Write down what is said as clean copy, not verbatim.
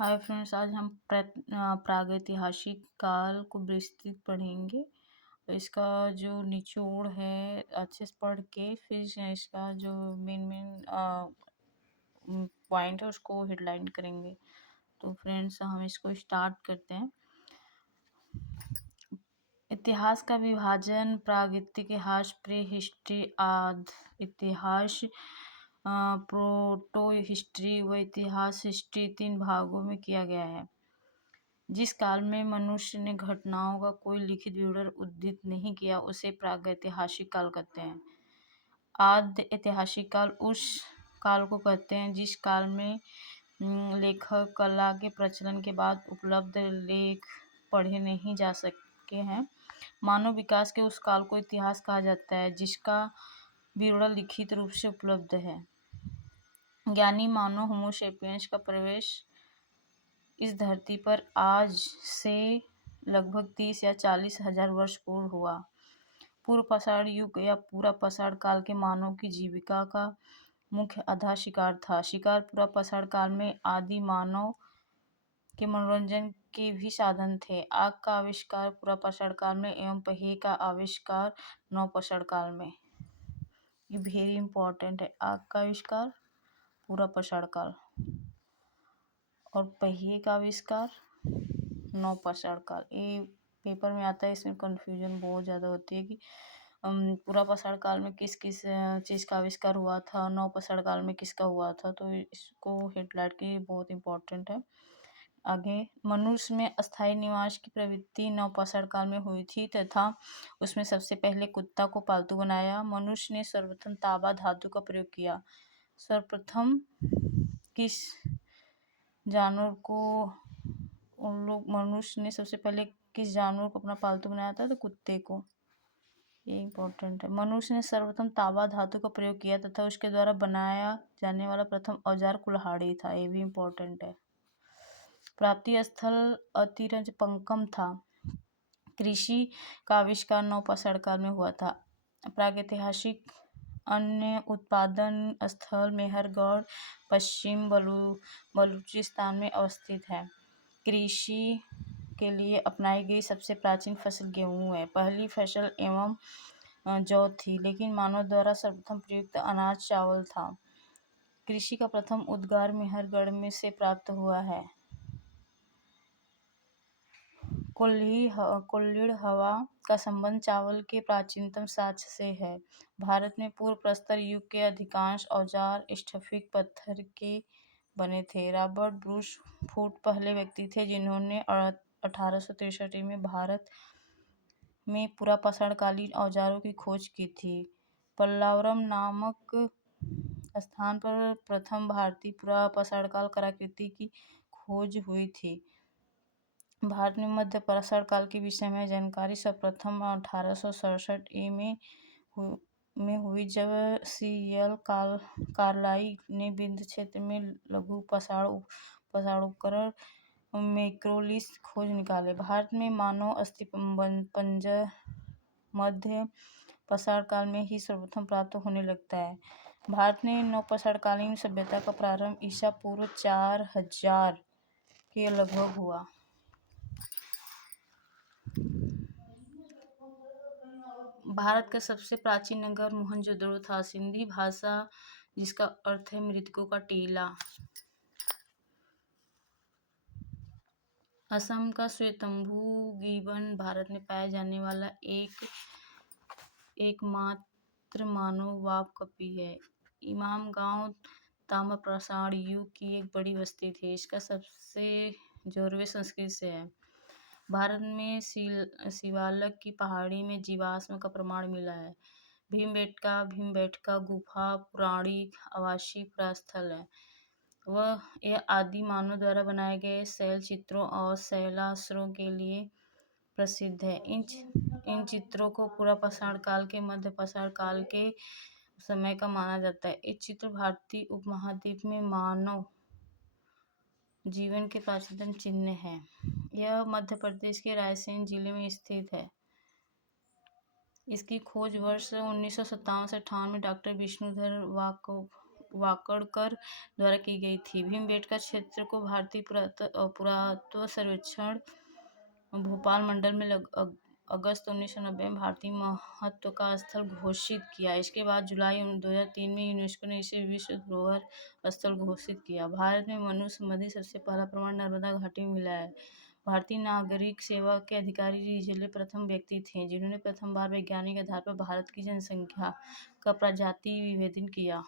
Hi friends, आज हम प्रागैतिहासिक काल को विस्तृत पढ़ेंगे। तो इसका जो निचोड़ है अच्छे से पढ़ के फिर इसका जो मेन मेन पॉइंट है उसको हेडलाइन करेंगे। तो फ्रेंड्स, हम इसको स्टार्ट करते हैं। इतिहास का विभाजन प्रागैतिहासिक, प्री हिस्ट्री, आदि इतिहास, प्रोटो हिस्ट्री व इतिहास हिस्ट्री 3 भागों में किया गया है। जिस काल में मनुष्य ने घटनाओं का कोई लिखित विवरण उद्धृत नहीं किया उसे प्रागैतिहासिक काल कहते हैं। आद्य ऐतिहासिक काल उस काल को कहते हैं जिस काल में लेखक कला के प्रचलन के बाद उपलब्ध लेख पढ़े नहीं जा सके हैं। मानव विकास के उस काल को इतिहास कहा जाता है जिसका विवरण लिखित रूप से उपलब्ध है। ज्ञानी मानव होमो सेपियंस का प्रवेश इस धरती पर आज से लगभग 30 या 40,000 वर्ष पूर्व हुआ। पूर्व पाषाण युग या पूरा पाषाण काल के मानव की जीविका का मुख्य आधार शिकार था। शिकार पूरा पाषाण काल में आदि मानव के मनोरंजन के भी साधन थे। आग का आविष्कार पूरा पाषाण काल में एवं पहिए का आविष्कार नव पाषाण काल में। ये वेरी इंपॉर्टेंट है। आग का आविष्कार पूरा पाषाण काल और पहिए का आविष्कार नव पाषाण काल। ये पेपर में आता है, इसमें कंफ्यूजन बहुत ज़्यादा होती है कि पूरा पाषाण काल में किस किस चीज़ का आविष्कार हुआ था, नव पाषाण काल में किसका हुआ था। तो इसको हेडलाइट की बहुत इंपॉर्टेंट है। आगे, मनुष्य में अस्थायी निवास की प्रवृत्ति नव पाषाण काल में हुई थी तथा उसमें सबसे पहले कुत्ता को पालतू बनाया। मनुष्य ने सर्वप्रथम तांबा धातु का प्रयोग किया। सर्वप्रथम किस जानवर को मनुष्य ने सबसे पहले किस जानवर को अपना पालतू बनाया था? तो कुत्ते को। ये इंपॉर्टेंट है। मनुष्य ने सर्वप्रथम तांबा धातु का प्रयोग किया तथा उसके द्वारा बनाया जाने वाला प्रथम औजार कुल्हाड़ी था। ये भी इंपॉर्टेंट है। प्राप्ति स्थल अतिरंज पंकम था। कृषि का आविष्कार नव पाषाण काल में हुआ था। प्रागैतिहासिक अन्य उत्पादन स्थल मेहरगढ़ पश्चिम बलूचिस्तान में अवस्थित है। कृषि के लिए अपनाई गई सबसे प्राचीन फसल गेहूं है। पहली फसल एवं जौ थी, लेकिन मानव द्वारा सर्वप्रथम प्रयुक्त अनाज चावल था। कृषि का प्रथम उद्गार मेहरगढ़ में से प्राप्त हुआ है। कोल्लीड हवा का संबंध चावल के प्राचीनतम साक्ष्य से है। भारत में पूर्व प्रस्तर युग के अधिकांश औजार स्फटिक पत्थर के बने थे। रॉबर्ट ब्रूस फूट पहले व्यक्ति थे जिन्होंने 1863 में भारत में पूरा पाषाण कालीन औजारों की खोज की थी। पल्लावरम नामक स्थान पर प्रथम भारतीय पूरा पाषाण काल कलाकृति की खोज हुई थी। भारत में मध्य पाषाण काल के विषय में जानकारी सर्वप्रथम 1867 में हुई जब C.L. कार्लाइल ने विंध्य क्षेत्र में लघु पाषाण उपकरण मैक्रोलिथ खोज निकाले। भारत में मानव अस्थिपंजर मध्य पाषाण काल में ही सर्वप्रथम प्राप्त होने लगता है। भारत में नव पाषाणकालीन सभ्यता का प्रारंभ ईसा पूर्व 4000 के लगभग हुआ। भारत का सबसे प्राचीन नगर मोहनजोदड़ो था। सिंधी भाषा जिसका अर्थ है मृतकों का टीला। असम का श्वेतंबू गिबन भारत में पाया जाने वाला एकमात्र मानव वाप कपि है। इमाम गांव ताम्रपाषाण युग की एक बड़ी बस्ती थी। इसका सबसे जोरवे संस्कृत से है। भारत में शिवालक की पहाड़ी में जीवाश्म का प्रमाण मिला है। भीमबेटका गुफा पौराणिक आवासीय पुरास्थल है। यह आदि मानव द्वारा बनाए गए शैल चित्रों और शैलाश्रयों के लिए प्रसिद्ध है। इन चित्रों को पूरा पाषाण काल के मध्य पाषाण काल के समय का माना जाता है। ये चित्र भारतीय उपमहाद्वीप में मानव जीवन के प्राचीनतम चिन्ह है। यह मध्य प्रदेश के रायसेन जिले में स्थित है। इसकी खोज वर्ष 1957 से 58 में डॉक्टर विष्णुधर वाकड़कर द्वारा की गई थी। भीमबेटका क्षेत्र को भारतीय पुरातत्व सर्वेक्षण भोपाल मंडल में अगस्त 1990 में भारतीय महत्व का स्थल घोषित किया। इसके बाद जुलाई 2003 में यूनेस्को ने इसे विश्व धरोहर स्थल घोषित किया। भारत में मनुष्य संबंधी सबसे पहला प्रमाण नर्मदा घाटी में मिला है। भारतीय नागरिक सेवा के अधिकारी रिजेले प्रथम व्यक्ति थे जिन्होंने प्रथम बार वैज्ञानिक आधार पर भारत की जनसंख्या का प्रजाति विभेदन किया।